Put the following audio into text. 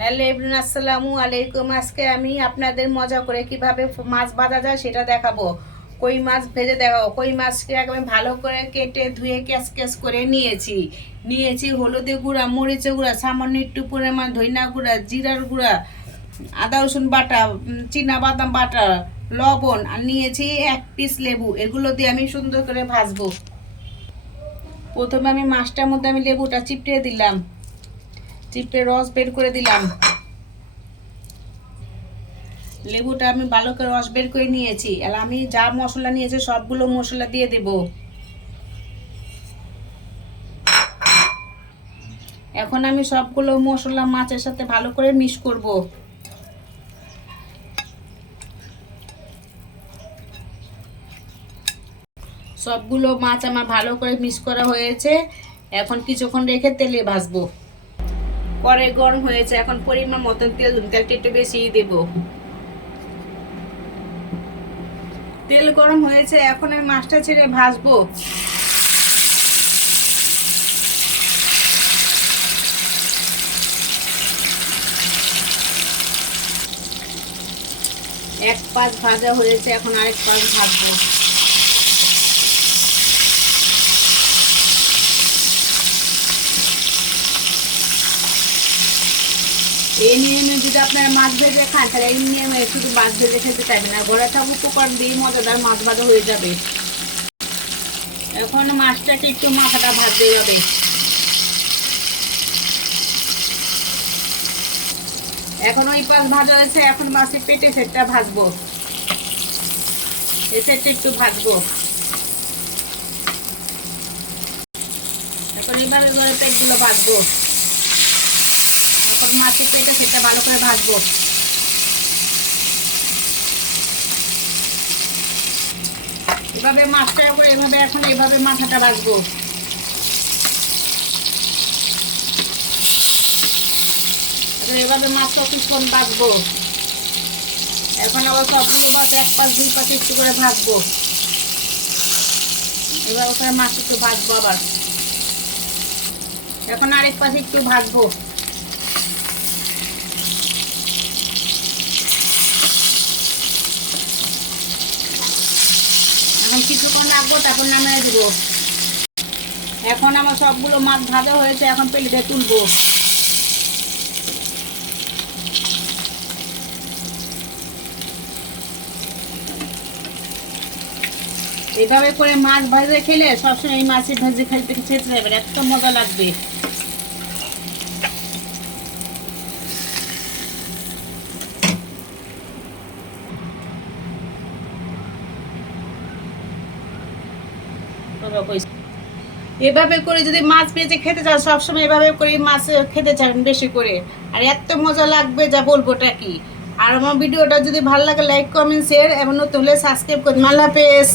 Hello everyone, আসসালামু আলাইকুম। আজকে আমি আপনাদের মজা করে কিভাবে মাছ ভাজা যায় সেটা দেখাবো। কই মাছ ভেজে দেখাবো। কই মাছকে একদম ভালো করে কেটে ধুয়ে ক্যাস ক্যাস করে নিয়েছি হলুদের গুঁড়া, মরিচের গুঁড়া, সামান্য একটু পরিমাণ ধনিয়া গুঁড়া, জিরার গুঁড়া, আদা রসুন বাটা, চীনা বাদাম বাটা, লবণ, আর নিয়েছি 1 পিস লেবু। এগুলো দিয়ে আমি সুন্দর করে ভাজবো। প্রথমে আমি মাছটার মধ্যে আমি লেবুটা চিপড়ে দিলাম, চিপড়ে রস বের করে দিলাম। লেবুটা আমি ভালো করে রস বের করে নিয়েছি। আর আমি যা মশলা নিয়েছি সবগুলো মশলা দিয়ে দেব। এখন আমি সবগুলো মশলা মাছের সাথে ভালো করে মিক্স করব। সবগুলো মাছ আমার ভালো করে মিক্স করা হয়েছে। এখন কিছুক্ষণ রেখে তেলে ভাজবো। কড়াই গরম হয়েছে, এখন পরিমাণ মতন তেলটা একটু বেশিই দেব। তেল গরম হয়েছে, এখন আমি মাছটা ছেড়ে ভাজবো। এক পাশ ভাজা হয়েছে, এখন আরেক পাশ ভাজবো। এই নিয়মে যদি আপনারা মাছ ভেজে খান তাহলে এই নিয়মে শুধু মাছ ভেজে খেতে চাইবেন না, ঘরে থাকা উপকরণ দিয়ে মজাদার মাছ ভাজা হয়ে যাবে। এখন মাছটাকে একটু মাথাটা ভাজতে হবে। এখন ওই পাশ ভাজা হয়েছে, এখন মাছের পেটে সেটটা ভাজবো। এই সেটটা একটু ভাজবো। এখন এইভাবে করে পেটগুলো ভাজবো। এখন মাছের পেটে সেটটা ভালো করে ভাজবো। এভাবে মাছটা করে এভাবে এখন এভাবে মাথাটা ভাজবো। এভাবে মাছটা কিছুক্ষণ ভাজবো। এখন আবার সবগুলো মাছ এক পাশ দুই পাশ একটু করে ভাজবো। এবার ওখানে মাছ একটু ভাজবো আবার। এখন আরেক পাশে একটু ভাজবো। এখন কিছুক্ষণ রাখবো, তারপর নামিয়ে দিব। এখন আমার সবগুলো মাছ ভাজা হয়েছে, এখন প্লেটে তুলবো। এভাবে করে মাছ ভাজে খেলে সবসময় এই মাছের ভাজি খেতে খেতে যাবে, এত মজা লাগবে। এভাবে করে যদি মাছ ভেজে খেতে চান সবসময় এভাবে করে মাছ খেতে চান বেশি করে, আর এত মজা লাগবে যা বলবোটা কি। আর আমার ভিডিওটা যদি ভালো লাগে লাইক কমেন্ট শেয়ার এবং নতুন হলে সাবস্ক্রাইব করুন। আল্লাহ হাফেজ।